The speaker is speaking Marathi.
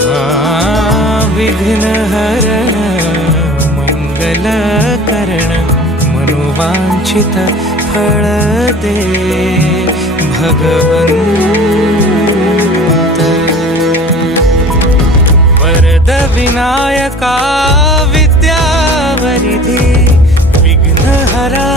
हा विघ्न हरण मंगल करण मनोवांछित फळ दे भगवंत। वरद विनायका विद्यावरिधी विघ्नहरा